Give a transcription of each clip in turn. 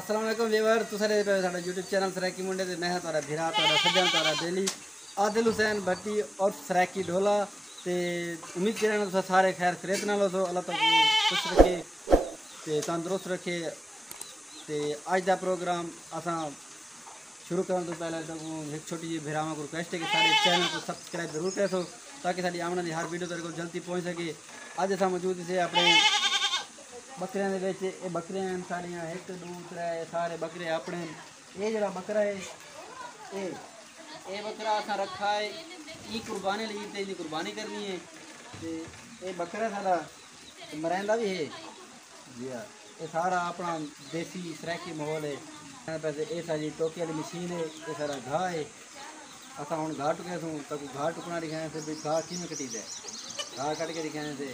अस्सलाम वालेकुम व्यूअर तुम सारे साडा यूट्यूब चैनल सराकी मुंडे ते मैं तारा भिरा तारा सज्जन तारा डेली आदिल हुसैन भट्टी और सराकी ढोला ते उम्मीद करना तुम सारे खैर खरीद ना लो सो अल्लाह ताला खुश रखे ते तंदुरुस्त रखे ते आज दा प्रोग्राम असा शुरू करने तो पहले तो एक छोटी जी भिरावां को रिक्वेस्ट है कि सारे चैनल को सब्सक्राइब जरूर करो ताकि साडी आने वाली हर वीडियो तेरे को जल्दी पहुँच सके। अज अस मौजूद से अपने बकरियां दे विच ये बकरियां सारियां 1 2 3 सारे बकरे अपने ये जरा बकरा है ये बकरा असा रखा है ई कुर्बानी लगी ते इदी कुर्बानी करनी है ते ये बकरा सारा मरैंदा भी है जी हाँ ये सारा अपना देसी सराकी माहौल है पैसे ये सारी टोके वाली मशीन है ये सारा घाह है असा हुण घाह टुके सूँ तक घाह टुकना दिखाने से भी घाह किमें कटी जाए घाह कट के दिखाने से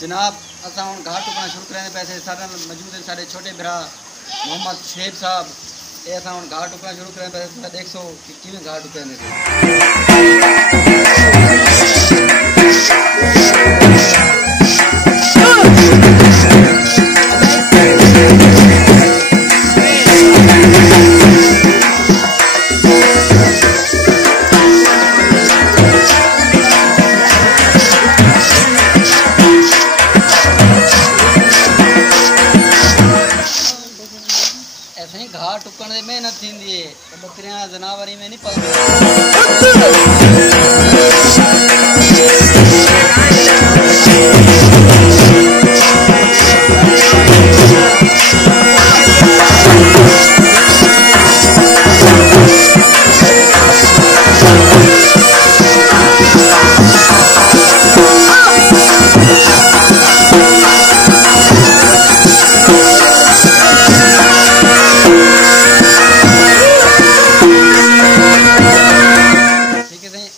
जनाब असा हूँ घाह टुकना शुरू करें पैसे सारे मौजूद हैं सारे छोटे भरा मोहम्मद शेब साहब ये असा हूँ घाह टुकना शुरू करें पैसे देख सो कि किमें घाह टुके ऐसे ही घाह टुकण में मेहनत थी है बकरियां जनावरी में नहीं पलती।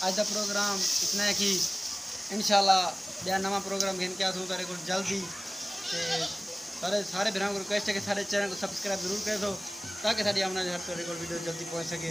आज का प्रोग्राम इतना है कि इंशाल्लाह बया नवा प्रोग्राम घेन के आसूँ तेरे को जल्दी सारे भराओं को रिक्वेस्ट है कि सारे चैनल को सब्सक्राइब जरूर कर दो ताकि साड़ी आने वाली हर तेरे को वीडियो जल्दी पहुँच सके।